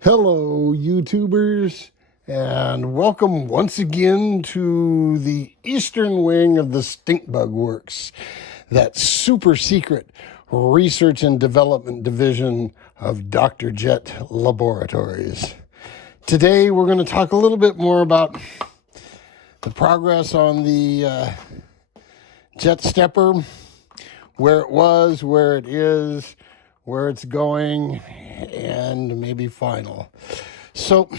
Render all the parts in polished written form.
Hello, YouTubers, and welcome once again to the eastern wing of the Stinkbug Works, that super secret research and development division of Dr. Jet Laboratories. Today, we're going to talk a little bit more about the progress on the JetStepper, where it was, where it is, where it's going, and maybe final. So,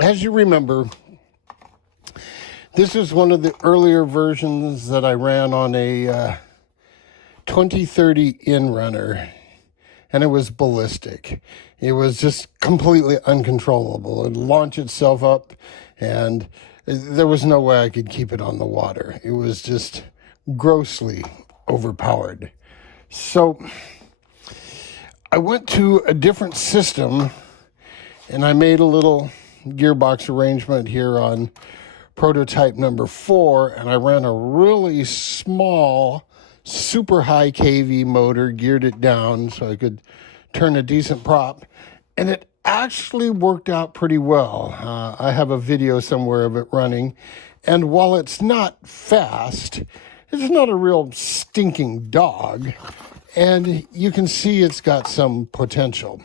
as you remember, this is one of the earlier versions that I ran on a 2030 in-runner, and it was ballistic. It was just completely uncontrollable. It'd launch itself up, and there was no way I could keep it on the water. It was just grossly overpowered. So I went to a different system, and I made a little gearbox arrangement here on prototype number 4, and I ran a really small, super high kV motor, geared it down so I could turn a decent prop, and it actually worked out pretty well. I have a video somewhere of it running, and while it's not fast, it's not a real stinking dog, and you can see it's got some potential.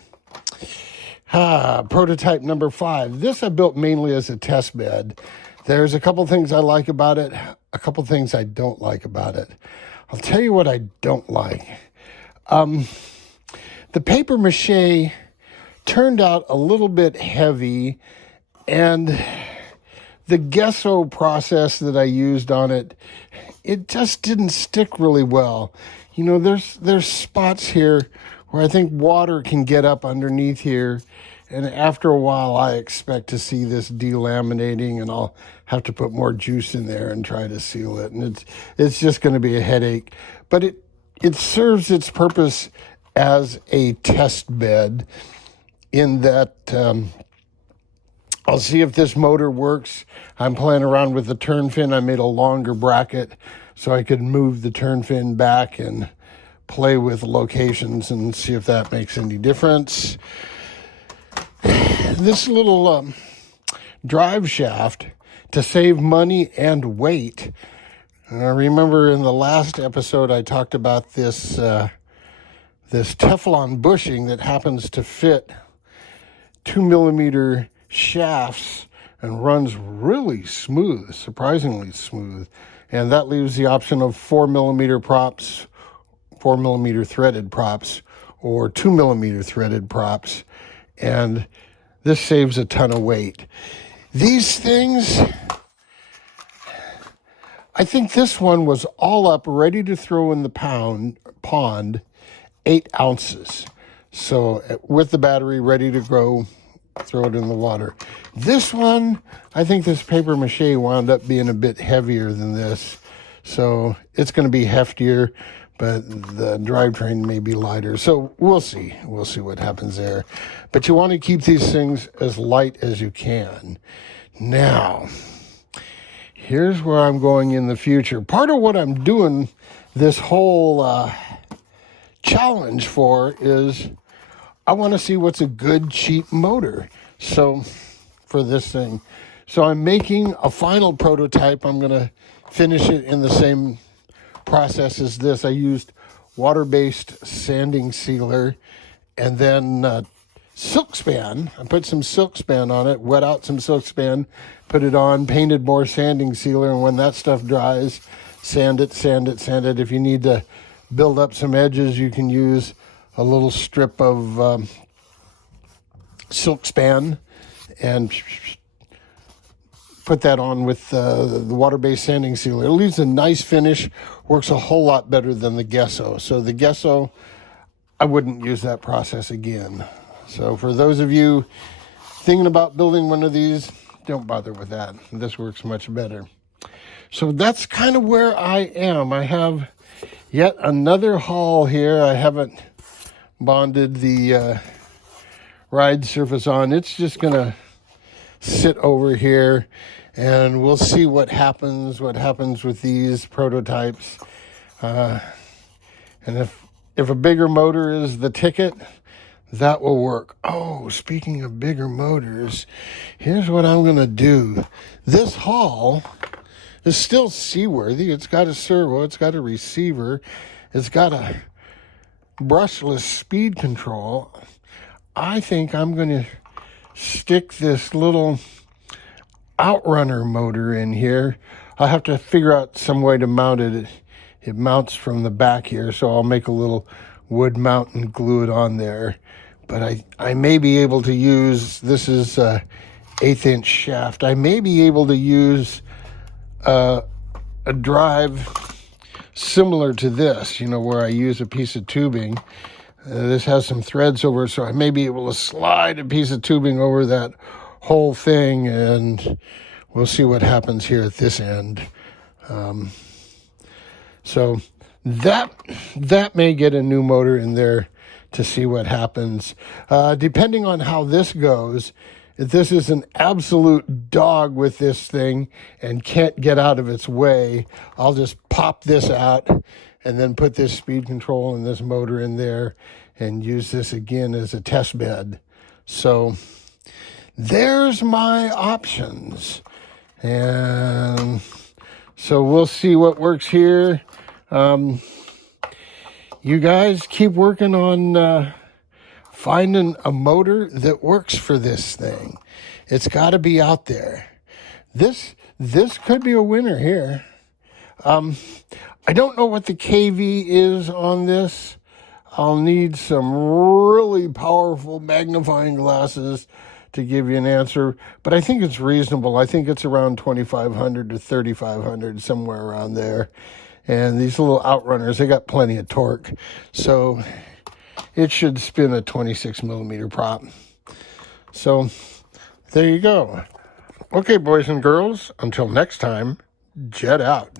Prototype number 5. This I built mainly as a test bed. There's a couple things I like about it, a couple things I don't like about it. I'll tell you what I don't like. The paper mache turned out a little bit heavy, and the gesso process that I used on it, it just didn't stick really well. You know, there's spots here where I think water can get up underneath here, and after a while I expect to see this delaminating, and I'll have to put more juice in there and try to seal it, and it's just going to be a headache. But it serves its purpose as a test bed in that I'll see if this motor works. I'm playing around with the turn fin. I made a longer bracket so I could move the turn fin back and play with locations and see if that makes any difference. This little drive shaft, to save money and weight. And I remember in the last episode I talked about this Teflon bushing that happens to fit 2mm shafts and runs really smooth, surprisingly smooth. And that leaves the option of 4mm props, 4mm threaded props, or 2mm threaded props. And this saves a ton of weight. These things, I think this one was all up, ready to throw in the pond, 8 ounces. So with the battery ready to go, throw it in the water. This one, I think this paper mache wound up being a bit heavier than this. So it's going to be heftier, but the drivetrain may be lighter. So we'll see. We'll see what happens there. But you want to keep these things as light as you can. Now, here's where I'm going in the future. Part of what I'm doing this whole challenge for is I want to see what's a good, cheap motor. So for this thing. So I'm making a final prototype. I'm going to finish it in the same process as this. I used water-based sanding sealer and then silk span. I put some silk span on it, wet out some silk span, put it on, painted more sanding sealer, and when that stuff dries, sand it, sand it, sand it. If you need to build up some edges, you can use a little strip of silk span and put that on with the water-based sanding sealer. It leaves a nice finish, works a whole lot better than the gesso. So the gesso, I wouldn't use that process again. So for those of you thinking about building one of these, don't bother with that. This works much better. So that's kind of where I am. I have yet another haul here. I haven't bonded the ride surface on. It's just going to sit over here, and we'll see what happens with these prototypes. And if a bigger motor is the ticket, that will work. Oh, speaking of bigger motors, here's what I'm going to do. This haul is still seaworthy. It's got a servo. It's got a receiver. It's got a brushless speed control. I think I'm going to stick this little outrunner motor in here. I'll have to figure out some way to mount it. It mounts from the back here, so I'll make a little wood mount and glue it on there. But I may be able to use, this is a 1/8" shaft. I may be able to use a drive similar to this, where I use a piece of tubing. This has some threads over it, so I may be able to slide a piece of tubing over that whole thing, and we'll see what happens here at this end. So that may get a new motor in there to see what happens. Depending on how this goes, if this is an absolute dog with this thing and can't get out of its way, I'll just pop this out and then put this speed control and this motor in there and use this again as a test bed. So there's my options. And so we'll see what works here. You guys keep working on finding a motor that works for this thing. It's got to be out there. This could be a winner here. I don't know what the KV is on this. I'll need some really powerful magnifying glasses to give you an answer, but I think it's reasonable. I think it's around 2,500 to 3,500, somewhere around there. And these little outrunners, they got plenty of torque, so it should spin a 26 millimeter prop. So there you go. Okay, boys and girls, until next time, jet out.